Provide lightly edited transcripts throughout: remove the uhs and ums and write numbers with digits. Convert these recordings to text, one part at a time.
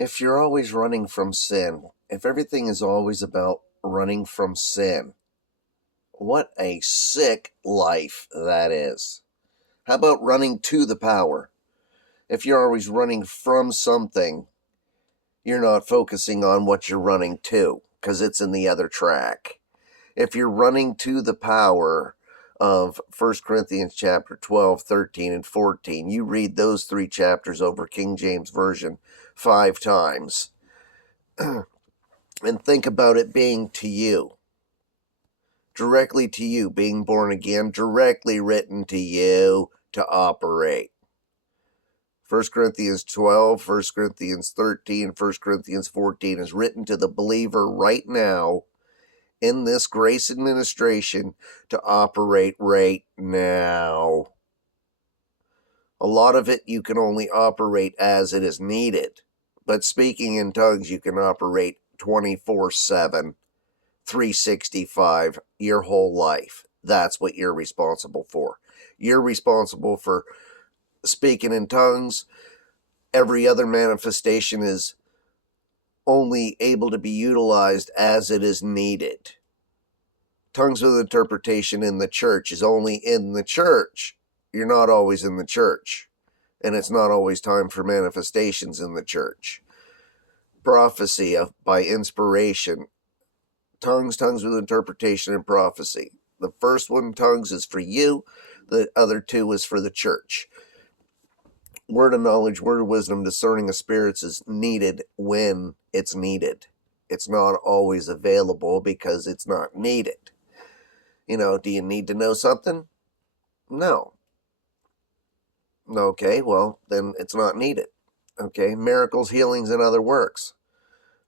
If you're always running from sin, if everything is always about running from sin, what a sick life that is. How about running to the power? If you're always running from something, you're not focusing on what you're running to because it's in the other track. If you're running to the power of 1 Corinthians chapter 12, 13, and 14, you read those three chapters over King James Version 5 times and think about it being to you, directly to you, being born again, directly written to you to operate. 1 Corinthians 12, 1 Corinthians 13, 1 Corinthians 14 is written to the believer right now in this grace administration to operate right now. A lot of it you can only operate as it is needed, but speaking in tongues you can operate 24/7, 365, your whole life. That's what you're responsible for. You're responsible for speaking in tongues. Every other manifestation is only able to be utilized as it is needed. Tongues with interpretation in the church is only in the church. You're not always in the church, and it's not always time for manifestations in the church. Prophecy by inspiration. Tongues with interpretation and prophecy. The first one, tongues, is for you. The other two is for the church. Word of knowledge, word of wisdom, discerning of spirits is needed when it's needed. It's not always available because it's not needed. Do you need to know something? No. Okay, well, then it's not needed. Okay, miracles, healings, and other works.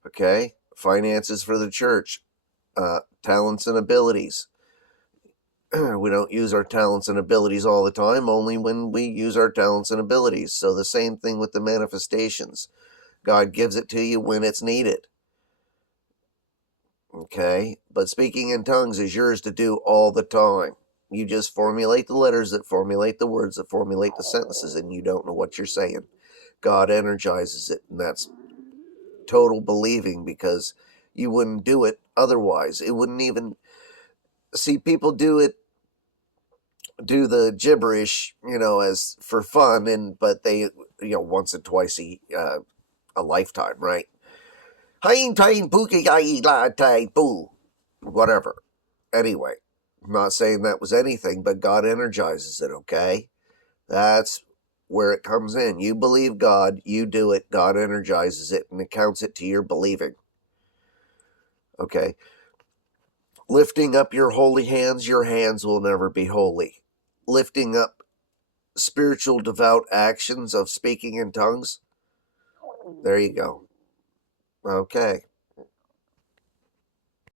Okay, finances for the church, talents and abilities. We don't use our talents and abilities all the time, only when we use our talents and abilities. So the same thing with the manifestations. God gives it to you when it's needed. Okay, but speaking in tongues is yours to do all the time. You just formulate the letters that formulate the words that formulate the sentences, and you don't know what you're saying. God energizes it, and that's total believing, because you wouldn't do it otherwise. It wouldn't even... See, people do the gibberish, as for fun, but they, once and twice a lifetime, right? Whatever. Anyway, I'm not saying that was anything, but God energizes it, okay? That's where it comes in. You believe God, you do it, God energizes it, and it counts it to your believing. Okay? Lifting up your holy hands, your hands will never be holy. Lifting up spiritual devout actions of speaking in tongues, there you go. Okay.